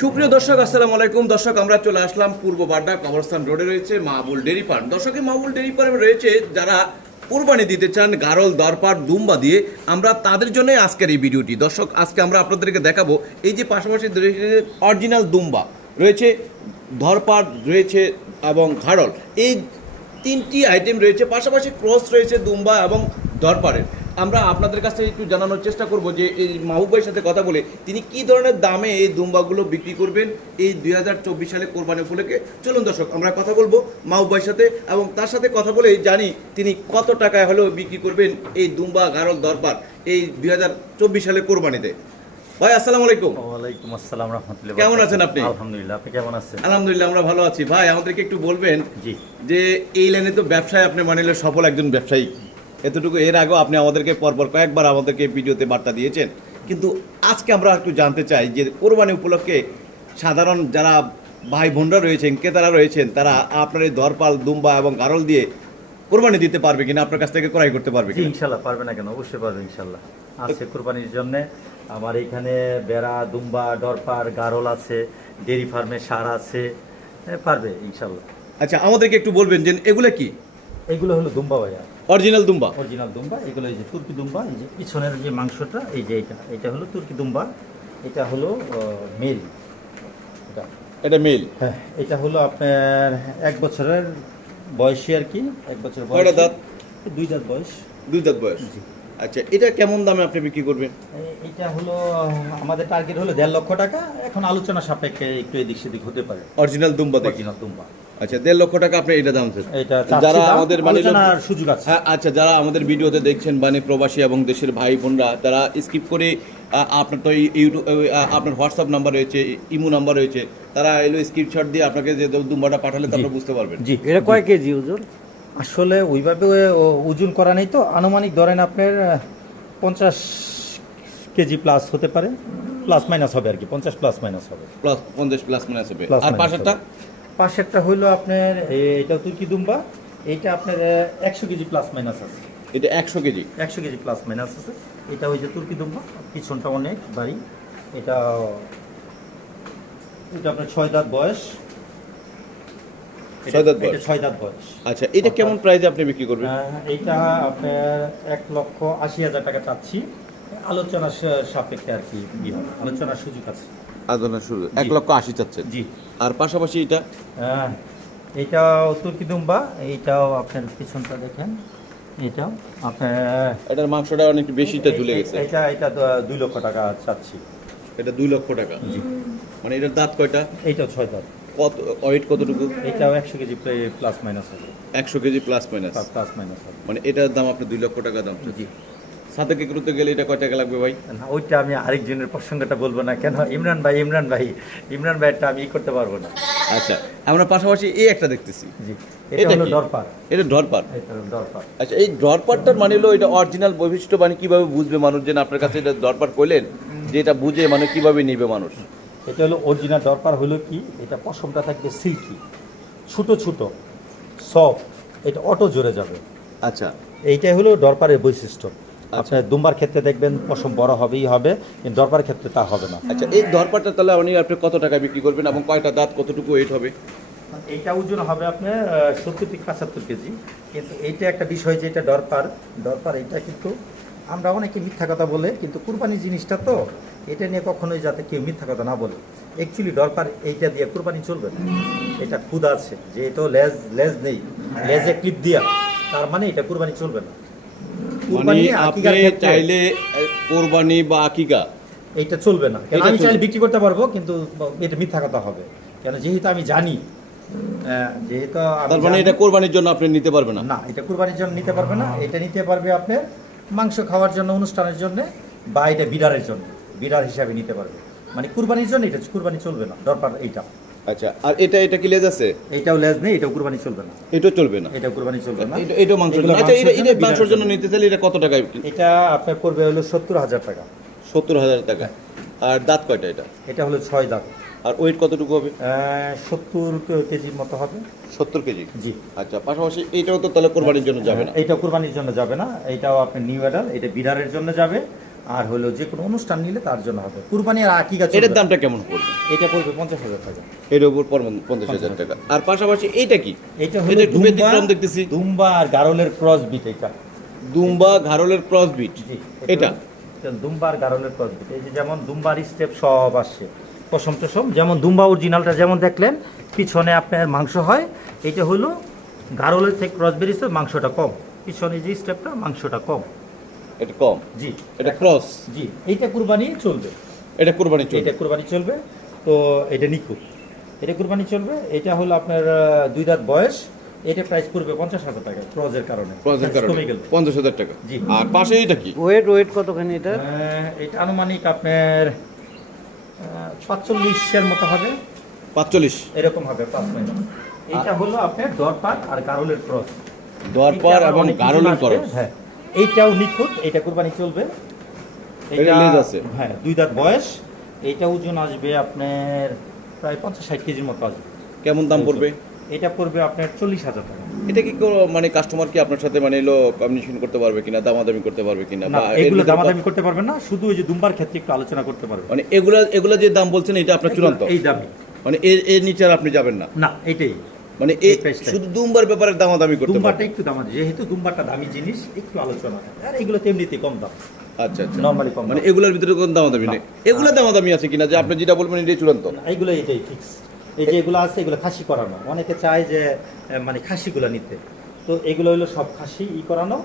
সুপ্রিয় দর্শক, আসসালামু আলাইকুম। দর্শক, আমরা চলে আসলাম পূর্ব বাড্ডা কবরস্থান রোডে রয়েছে মাহবুল ডেরি ফার্ম। দর্শক, এই মাহবুল ডেরি ফার্মে রয়েছে যারা কোরবানি দিতে চান গারল, দরপার, দুম্বা দিয়ে, আমরা তাদের জন্যই আজকের এই ভিডিওটি। দর্শক, আজকে আমরা আপনাদেরকে দেখাবো এই যে পাশাপাশি অরিজিনাল দুম্বা, রয়েছে ধরপার, রয়েছে এবং ঘাড়ল এই তিনটি আইটেম রয়েছে, পাশাপাশি ক্রস রয়েছে দুম্বা এবং দরপারের আমরা আপনাদের কাছে একটু জানানোর চেষ্টা করব যে এই মাহবুব ভাইয়ের সাথে কথা বলে তিনি কি ধরনের দামে এই দুম্বাগুলো বিক্রি করবেন এই দুই হাজার চব্বিশ সালে কোরবানি উপলক্ষে? চলুন দর্শক আমরা কথা বলব মাহবুব ভাইয়ের সাথে এবং তার সাথে কথা বলে জানি তিনি কত টাকায় হলেও বিক্রি করবেন এই দুম্বা গারল দরবার এই দুই হাজার চব্বিশ সালে কোরবানিতে। ভাই আসসালামু আলাইকুম। ওয়ালাইকুম আসসালাম রহমতুল্লাহ কেমন আছেন আপনি? আলহামদুলিল্লাহ আপনি কেমন আছেন? আলহামদুলিল্লাহ আমরা ভালো আছি। ভাই আমাদেরকে একটু বলবেন জি। যে এই লাইনে তো ব্যবসায় আপনি মানে হলো সফল একজন ব্যবসায়ী। এতটুকু এর আগেও আপনি আমাদেরকে পরপর কয়েকবার আমাদেরকে ভিডিওতে বার্তা দিয়েছেন। কিন্তু আজকে আমরা একটু জানতে চাই যে কোরবানি উপলক্ষে সাধারণ যারা ভাই বোনরা রয়েছেন ক্রেতারা রয়েছেন তারা আপনার এই দরপাল দুম্বা এবং গারল দিয়ে কোরবানি দিতে পারবে কিনা আপনার কাছ থেকে ক্রয় করতে পারবে কিনা? ইনশাল্লাহ পারবে না কেন? অবশ্যই পারবে ইনশাল্লাহ। আছে কুরবানির জন্য। আমার এখানে বেড়া দুম্বা ডরপার গারল আছে ডেরি ফার্মে সার আছে। এ, পারবে ইনশাল্লাহ। আচ্ছা আমাদেরকে একটু বলবেন যে এগুলো কি? এগুলো হলো দুম্বা ভাইয়া। অরিজিনাল দুম্বা অরিজিনাল দুম্বা এগুলো এই যে তুর্কি দুম্বা এই যে পিছনের যে মাংসটা এই যে এটা এটা হলো তুর্কি দুম্বা এটা হলো মেল। এটা। এটা মেল। হ্যাঁ এটা হলো আপনার এক বছরের বয়সী আর কি এক বছর কয়টা বয়স। দাঁত? দুই দাঁত বয়স। দুই দাঁত বয়স। আচ্ছা এটা কেমন দামে আপনি বিক্রি করবেন? এটা হলো আমাদের টার্গেট হলো দেড় লক্ষ টাকা এখন আলোচনা সাপেক্ষে একটু এদিক সেদিক হতে পারে। অরিজিনাল দুম্বা দেখি। অরিজিনাল দুম্বা আচ্ছা দেড় লক্ষ টাকা আপনি এটা দাম। যারা আমাদের মানে সুযোগ আছে। হ্যাঁ আচ্ছা যারা আমাদের ভিডিওতে দেখছেন মানে প্রবাসী এবং দেশের ভাই বোনরা তারা স্কিপ করে আপনার তো ইউটিউব আপনার হোয়াটসঅ্যাপ নাম্বার রয়েছে ইমো নাম্বার রয়েছে তারা এলো স্ক্রিনশট দিয়ে আপনাকে যে দুম্বাটা পাঠালে তারপরে বুঝতে পারবেন। জি। এটা কয় কেজি ওজন? আসলে ওইভাবে ওজন করা নেই তো। আনুমানিক ধরেন আপনার পঞ্চাশ কেজি প্লাস হতে পারে। প্লাস মাইনাস হবে আর কি পঞ্চাশ প্লাস মাইনাস হবে। প্লাস পঞ্চাশ প্লাস মাইনাস হবে। আর minus পাশেরটা? পাশেরটা হইল আপনার এটা তুর্কি দুম্বা? এইটা আপনার একশো কেজি প্লাস মাইনাস আছে। এটা একশো কেজি। একশো কেজি প্লাস মাইনাস আছে। এটা ওই যে তুর্কি দুম্বা? পিছনটা অনেক বাড়ি এটা এটা আপনার ছয় দাঁত বয়স। এটা- ছয় দাঁত বয়স। ছয় দাঁত বয়স। আচ্ছা এটা কেমন প্রাইসে আপনি বিক্রি করবেন? আহ, এইটা আপনার এক লক্ষ আশি হাজার টাকা চাচ্ছি। আলোচনা সা- সাপেক্ষে আর কি আলোচনার সুযোগ আছে। আদনা শুরু। এক লক্ষ আশি চাচ্ছেন। জি। আর পাশাপাশি এটা? আহ, এইটাও তুর্কি দুম্বা এইটাও আপনার পিছনটা দেখেন এটাও আপনার এটার মাংসটা অনেক বেশিটা ঝুলে গেছে। এটা এটা দুই লক্ষ টাকা চাচ্ছি। এটা দুই লক্ষ টাকা? জি। মানে এটার দাঁত কয়টা? এইটাও ছয় দাঁত। কত ওয়েট কতটুকু? এটাও একশো কেজি প্লাস মাইনাস হবে। একশো KG plus minus plus minus মানে এটার দাম আপনার দুই লক্ষ টাকা দাম। জি। সাথে কে করতে গেলে এটা কয় টাকা লাগবে ভাই? না ওইটা আমি আরেকজনের প্রসঙ্গটা বলব না। কেন? ইমরান ভাই ইমরান ভাই ইমরান ভাইটা আমি করতে পারব না। আচ্ছা আমরা পাশাপাশি এই একটা দেখতেছি। জি এটা হলো কি? দরপার এটা ডরপার এটা আচ্ছা এই ডরপারটার মানে হলো এটা অরিজিনাল বৈশিষ্ট্য মানে কীভাবে বুঝবে মানুষ যে আপনার কাছে এটা ডরপার কইলেন যে এটা বুঝে মানে কীভাবে নিবে মানুষ? এটা হলো অরিজিনাল দরপার হলো কি? এটা পশমটা থাকবে সিল্কি। ছোট ছোট সফট এটা অটো জোরে যাবে। আচ্ছা। এইটাই হলো দরপারের বৈশিষ্ট্য। আপনার দুম্বার ক্ষেত্রে দেখবেন পশম বড় হবেই হবে কিন্তু দরবার ক্ষেত্রে তা হবে না। আচ্ছা এই দরপারটা তাহলে আপনি আপনি কত টাকা বিক্রি করবেন এবং কয়টা দাঁত কতটুকু ওয়েট হবে? এইটা ওজন হবে আপনার সত্তর থেকে পঁচাত্তর কেজি। কিন্তু এইটা একটা বিষয় যে এটা দরপার দরপার এটা কিন্তু আমরা অনেকে মিথ্যা কথা বলে কিন্তু কুরবানি জিনিসটা তো এটা নিয়ে কখনোই যাতে কেউ মিথ্যা কথা না বলে। অ্যাকচুয়ালি দরকার এইটা দিয়ে কুরবানি চলবে না। এটা খুদ আছে যে এটা লেজ লেজ নেই। লেজে ক্লিপ দিয়া তার মানে এটা কুরবানি চলবে না। কুরবানি আপনি চাইলে কোরবানি বা আকিকা। এইটা চলবে না। কেন? আমি চাইলে বিক্রি করতে পারব কিন্তু এটা মিথ্যা কথা হবে। কেন? যেহেতু আমি জানি যেহেতু মানে এটা কোরবানির জন্য আপনি নিতে পারবেন না? না এটা কুরবানির জন্য নিতে পারবে না। এটা নিতে পারবে আপনার মাংস খাওয়ার জন্য অনুষ্ঠানের জন্য বা এটা বিড়ারের জন্য। বিড়ার হিসাবে নিতে পারবে। মানে কুরবানির জন্য এটা কুরবানি চলবে না। দরকার এইটা। আচ্ছা আর এটা এটা কি লেজ আছে? এইটাও লেজ নেই এটাও কুরবানি চলবে না। এটা চলবে না? এটা কুরবানি চলবে না। এটা এটা এগুলো জন্য আচ্ছা এটা এটা মাংসের জন্য নিতে চাইলে এটা কত টাকায় এটা আপনার পড়বে হলো সত্তর হাজার টাকা। সত্তর হাজার টাকা। আর দাঁত কয়টা এটা? এটা হলো ছয় দাগ আর ওয়েট কতটুকু হবে? সত্তর কেজির মতো হবে। সত্তর কেজি? জি। আচ্ছা পাশাপাশি এইটাও তো তাহলে কোরবানির জন্য যাবে না। এইটা কুরবানির জন্য যাবে না। এইটাও আপনি নিউ অ্যাডাল এটা বিড়ারের জন্য যাবে। আর হলো যে কোনো অনুষ্ঠান নিলে তার জন্য হবে। কুরবানি আর আকিকা চলবে। এটার দামটা কেমন পড়বে? এটা পড়বে পঞ্চাশ হাজার টাকা। এর উপর পর- পঞ্চাশ হাজার টাকা। আর পাশাপাশি এইটা কি? এটা হলো দুম্বা দেখতেছি। দুম্বা আর গারলের ক্রস বিট এটা। দুম্বা ঘারলের ক্রস বিট এটা দুম্বা আর গারলের ক্রস বিট এই যে যেমন দুম্বার স্টেপ সব আসছে। পশম টসম যেমন দুম্বা অরিজিনালটা যেমন দেখলেন পিছনে আপনার মাংস হয় এটা হলো গারলের থেকে ক্রস বেরিয়েছে মাংসটা কম। পিছনে যে স্টেপটা মাংসটা কম। এটা কম। জি। এটা ক্রস জি। এইটা কুরবানি চলবে। এটা কোরবানি চলবে। এটা কুরবানি চলবে। তো এটা নিখুঁত। এটা কুরবানি চলবে। এটা হলো আপনার দুই দাঁত বয়স। এটা প্রাইস পড়বে পঞ্চাশ হাজার টাকা ক্রজের কারণে। ক্রসের Price কারণে কমে গেল। পঞ্চাশ হাজার টাকা। জি। আর পাশে এটা কি? ওয়েট ওয়েট কতখানি এটা? এটা আনুমানিক আপনার পাঁচচল্লিশের মতো হবে। পাঁচচল্লিশ। এরকম হবে পাঁচ মাইনাস এইটা হলো আপনার দরপাট আর গারলের ক্রস দরপার এবং গারলের আসবে, হ্যাঁ। এইটাও নিখুঁত এটা কোরবানি চলবে। এটা হ্যাঁ দুই দাঁত বয়স। এইটা ওজন আসবে আপনার প্রায় পঞ্চাশ ষাট কেজির মতো আসবে। কেমন দাম পড়বে? এটা পড়বে আপনার চল্লিশ হাজার টাকা। এটা কি মানে কাস্টমার কি আপনার সাথে মানে এলো কমিউনিকেশন করতে পারবে কিনা দামাদামি করতে পারবে কিনা না বা এগুলো দামাদামি করতে পারবে না শুধু ওই যে দুম্বার ক্ষেত্রে একটু আলোচনা করতে পারবে। মানে এগুলা এগুলা যে দাম বলছেন এটা আপনার চূড়ান্ত? এই দামি মানে এর এর নিচে আর আপনি যাবেন না? না এটাই। মানে এই শুধু দুমবার ব্যাপারে দামাদামি করতে দুম্বারটা একটু দামি যেহেতু দুম্বারটা দামি জিনিস একটু আলোচনা। আর এগুলো তেমনিতে কম দাম। আচ্ছা আচ্ছা। নর্মালি কম মানে এগুলোর ভিতরে কোনো দামাদামি নেই। এগুলা দামাদামি আছে কিনা? যে আপনি যেটা বলবেন এটাই চূড়ান্ত। এগুলো এটাই ফিক্স এই যে এগুলো আছে এগুলো খাসি করানো। অনেকে চায় যে মানে খাসিগুলো নিতে। তো এগুলো হলো সব খাসি ই করানো।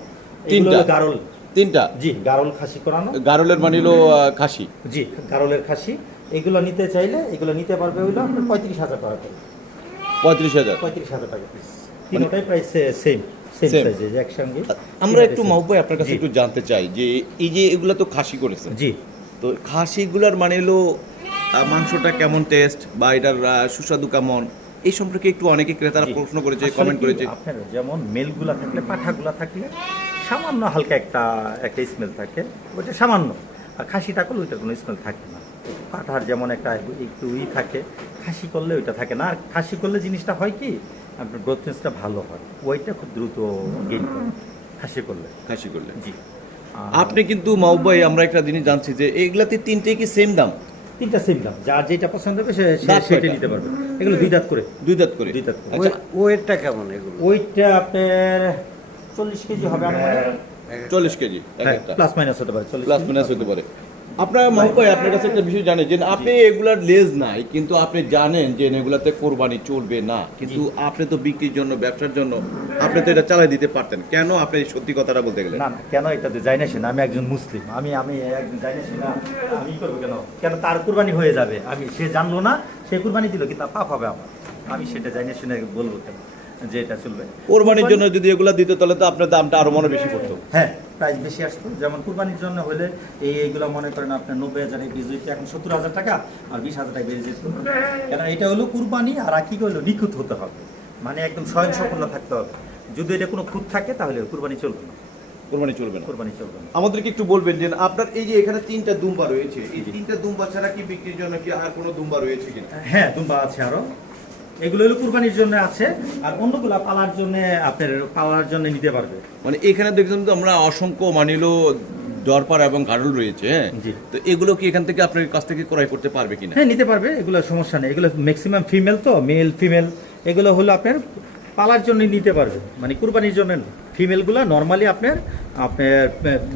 তিনটা? গারল। তিনটা? জি গারল খাসি করানো। গারলের মানে হলো খাসি? জি গারলের খাসি। এগুলো নিতে চাইলে এগুলো নিতে পারবে হইল আপনার পঁয়ত্রিশ হাজার টাকা করে। পঁয়ত্রিশ হাজার। পঁয়ত্রিশ হাজার টাকা পিস তিনটাই প্রাইস সেম আমরা একটু মাহবুব আপনার কাছে একটু জানতে চাই যে এই যে এগুলা তো খাসি করেছেন। জি। তো খাসিগুলার মানে হলো মাংসটা কেমন টেস্ট বা এটার সুস্বাদু কেমন? এই সম্পর্কে একটু অনেকে ক্রেতারা প্রশ্ন করেছে কমেন্ট করেছে। আপনার যেমন মেলগুলা থাকলে পাঠাগুলা থাকলে সামান্য হালকা একটা একটা স্মেল থাকে ওইটা সামান্য। আর খাসিটা করলে ওইটার কোনো স্মেল থাকে না। পাঠার যেমন একটা একটু ই থাকে খাসি করলে ওইটা থাকে না। আর খাসি করলে জিনিসটা হয় কি আপনার গ্রোথনেসটা ভালো হয়। ওইটা খুব দ্রুত গেইন করে খাসি করলে। খাসি করলে। জি। আপনি কিন্তু মাহবুব ভাই আমরা একটা জিনিস জানছি যে এইগুলাতে তিনটে কি সেম দাম? তিনটা সেম দাম। যার যেটা পছন্দ হবে সে সেটা নিতে পারবে। এগুলো দুই দাঁত করে। দুই দাঁত করে? দুই দাঁত করে। আচ্ছা ওয়েটটা কেমন এগুলো? ওইটা আপনার চল্লিশ কেজি হবে আনুমানিক চল্লিশ কেজি এক হ্যাঁ প্লাস মাইনাস হতে পারে চল্লিশ প্লাস মাইনাস হতে পারে। আপনার মাহবুব ভাই আপনার কাছে একটা বিষয় জানেন যে আপনি এগুলার লেজ নাই কিন্তু আপনি জানেন যে এগুলাতে কোরবানি চলবে না। কিন্তু আপনি তো বিক্রির জন্য ব্যবসার জন্য আপনি তো এটা চালাই দিতে পারতেন। কেন আপনি সত্যি কথাটা বলতে গেলেন? না কেন এটাতে যাই না আমি একজন মুসলিম। আমি আমি একজন যাই না আমি করব কেন? কেন তার কোরবানি হয়ে যাবে? আমি সে জানলো না সে কুরবানি দিল কিন্তু পাপ হবে আমার। আমি সেটা যাই না শুনে বলব কেন? যে এটা চলবে। কোরবানির জন্য যদি এগুলা দিতে তাহলে তো আপনার দামটা আরও মনে বেশি পড়তো। হ্যাঁ প্রাইস বেশি আসতো। যেমন কুরবানির জন্য হলে এই এইগুলো মনে করেন আপনার নব্বই হাজার এই এখন সত্তর হাজার টাকা আর বিশ হাজার টাকা বেড়ে যেত। কেন এটা হলো কুরবানি আর আকি হলো নিখুঁত হতে হবে। মানে একদম স্বয়ংসম্পূর্ণ থাকতে হবে। যদি এটা কোনো খুঁত থাকে তাহলে কুরবানি চলবে না। কোরবানি চলবে না। কুরবানি চলবে না। আমাদেরকে একটু বলবেন যে আপনার এই যে এখানে তিনটা দুম্বা রয়েছে এই তিনটা দুম্বা ছাড়া কি বিক্রির জন্য কি আর কোনো দুম্বা রয়েছে কিনা? হ্যাঁ দুম্বা আছে আরও। এগুলো হলো কুরবানির জন্য আছে আর অন্যগুলা পালার জন্য আপনার পালার জন্য নিতে পারবে। মানে এখানে দেখলাম তো আমরা অসংখ্য মানিলো দরপার এবং ঘাড়ল রয়েছে হ্যাঁ। তো এগুলো কি এখান থেকে আপনার কাছ থেকে ক্রয় করতে পারবে কিনা? হ্যাঁ নিতে পারবে এগুলো সমস্যা নেই। এগুলো ম্যাক্সিমাম ফিমেল তো মেল ফিমেল এগুলো হলো আপনার পালার জন্য নিতে পারবে। মানে কুরবানির জন্য ফিমেলগুলো নর্মালি আপনার আপনার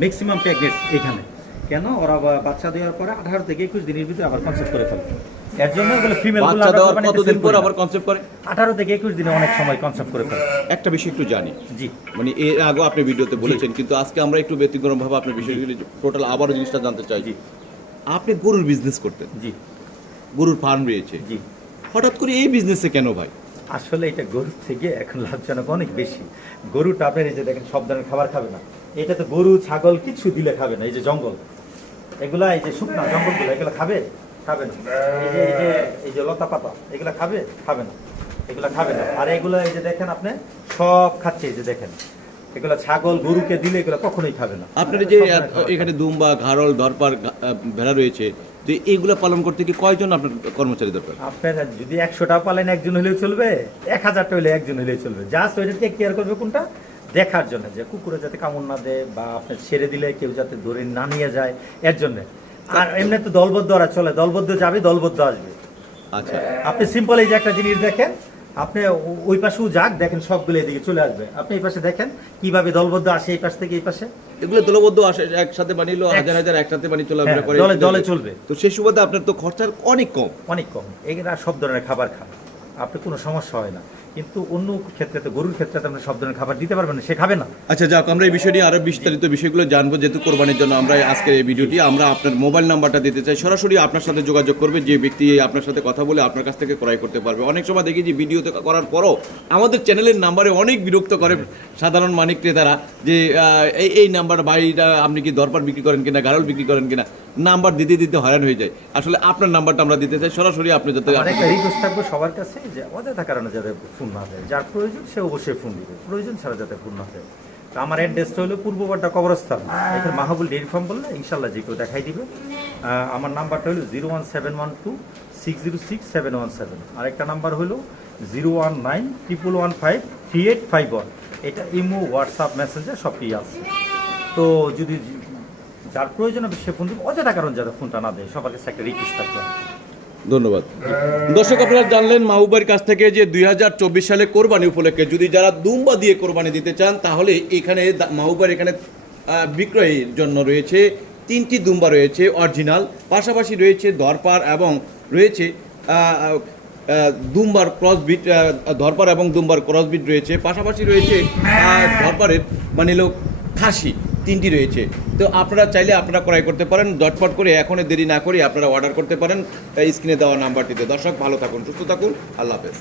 ম্যাক্সিমাম প্যাকেট এখানে। কেন? ওরা বাচ্চা দেওয়ার পরে আঠারো থেকে একুশ দিনের ভিতরে আবার কনসেপ্ট করে ফেলবে। এর জন্য এগুলো ফিমেল বাচ্চা দেওয়ার কতদিন পর আবার কনসেপ্ট করে? আঠারো থেকে একুশ দিনে অনেক সময় কনসেপ্ট করে একটা বিষয় একটু জানি। জি। মানে এর আগে আপনি ভিডিওতে বলেছেন কিন্তু আজকে আমরা একটু ব্যতিক্রম ভাবে আপনার বিষয়গুলি টোটাল আবারও জিনিসটা জানতে চাই। জি। আপনি গরুর বিজনেস করতেন। জি। গরুর ফার্ম রয়েছে। জি। হঠাৎ করে এই বিজনেসে কেন ভাই? আসলে এটা গরুর থেকে এখন লাভজনক অনেক বেশি। গরুটা আপনার এই যে দেখেন সব ধরনের খাবার খাবে না। এটা তো গরু ছাগল কিছু দিলে খাবে না। এই যে জঙ্গল। এগুলা এই যে শুকনা জঙ্গলগুলো এগুলো খাবে? খাবে না। এই যে এই যে এই যে লতা পাতা এগুলা খাবে? খাবে না। এগুলা খাবে না। আর এগুলো এই যে দেখেন আপনি সব খাচ্ছে এই যে দেখেন। এগুলা ছাগল গরুকে দিলে এগুলো কখনোই খাবে না। আপনার যে এখানে দুম্বা ঘাড়ল দরপার ভেড়া রয়েছে তো এইগুলো পালন করতে কি কয়জন আপনার কর্মচারী দরকার? আপনার যদি একশোটা পালেন একজন হলেও চলবে। এক হাজারটা হলে একজন হলেও চলবে। জাস্ট ওইটা টেক কেয়ার করবে কোনটা? দেখার জন্য যে কুকুরে যাতে কামড় না দেয় বা আপনার ছেড়ে দিলে কেউ যাতে ধরে না নিয়ে যায়। এর জন্য। আর এমনি তো দলবদ্ধ ওরা চলে। দলবদ্ধ যাবে দলবদ্ধ আসবে। আচ্ছা। আপনি সিম্পল এই যে একটা জিনিস দেখেন আপনি ওই পাশেও যাক দেখেন সবগুলো এদিকে চলে আসবে। আপনি এই পাশে দেখেন কীভাবে দলবদ্ধ আসে এই পাশ থেকে এই পাশে। এগুলো দলবদ্ধ আসে একসাথে বানিয়ে হাজার হাজার একসাথে বানিয়ে চলাফেরা হ্যাঁ, করে দলে দলে চলবে। তো সেই সুবাদে আপনার তো খরচা অনেক কম। অনেক কম। এগুলা সব ধরনের খাবার খান আপনি কোনো সমস্যা হয় না। কিন্তু অন্য ক্ষেত্রে তো গরুর ক্ষেত্রে তো আপনি সব ধরনের খাবার দিতে পারবেন না সে খাবে না। আচ্ছা যাক আমরা এই বিষয় নিয়ে আরও বিস্তারিত বিষয়গুলো জানব যেহেতু কোরবানির জন্য আমরা আজকের এই ভিডিওটি আমরা আপনার মোবাইল নাম্বারটা দিতে চাই। সরাসরি আপনার সাথে যোগাযোগ করবে যে ব্যক্তি আপনার সাথে কথা বলে আপনার কাছ থেকে ক্রয় করতে পারবে। অনেক সময় দেখি যে ভিডিওতে করার পরও আমাদের চ্যানেলের নাম্বারে অনেক বিরক্ত করে সাধারণ মানিক ক্রেতারা যে এই এই নাম্বার বাড়িটা আপনি কি দরবার বিক্রি করেন কিনা গারল বিক্রি করেন কিনা নাম্বার দিতে দিতে হয়রান হয়ে যায়। আসলে আপনার নাম্বারটা আমরা দিতে চাই। সরাসরি আপনি যাতে রিকোয়েস্ট থাকবে সবার কাছে যে অযথা কারণে যাতে ফোন না দেয়। যার প্রয়োজন সে অবশ্যই ফোন দিবে। প্রয়োজন ছাড়া যাতে ফোন না দেয়। তো আমার অ্যাড্রেসটা হলো পূর্ব পূর্ববাড্ডা কবরস্থান। এখানে মাহবুল ডেয়ারি ফার্ম বললে ইনশাল্লাহ যে কেউ দেখাই দিবে। আমার নাম্বারটা হলো zero one seven one two six zero six seven one seven আরেকটা নাম্বার হলো zero one nine triple one five three eight five one এটা ইমো, হোয়াটসঅ্যাপ, মেসেঞ্জার সবই আছে তো যদি যার প্রয়োজন হবে সে ফোন দিবে। অযথা কারণ যাতে ফোনটা না দেয়, সবার কাছে একটা রিকোয়েস্ট থাকবে। ধন্যবাদ। দর্শক, আপনারা জানলেন মাহবুবের কাছ থেকে যে দুই হাজার চব্বিশ সালে কোরবানি উপলক্ষে যদি যারা দুম্বা দিয়ে কোরবানি দিতে চান, তাহলে এখানে মাহবুবের এখানে বিক্রয়ের জন্য রয়েছে তিনটি দুম্বা রয়েছে, অরিজিনাল। পাশাপাশি রয়েছে দরপার এবং রয়েছে দুম্বার ক্রসবিট ধরপার এবং দুম্বার ক্রসবিট রয়েছে। পাশাপাশি রয়েছে ধরপারের মানে লোক খাসি। তিনটি রয়েছে। তো আপনারা চাইলে আপনারা ক্রয় করতে পারেন জটপট করে, এখনই দেরি না করে আপনারা অর্ডার করতে পারেন। স্ক্রিনে দেওয়া নাম্বারটিতে দর্শক, ভালো থাকুন, সুস্থ থাকুন, আল্লাহ হাফেজ।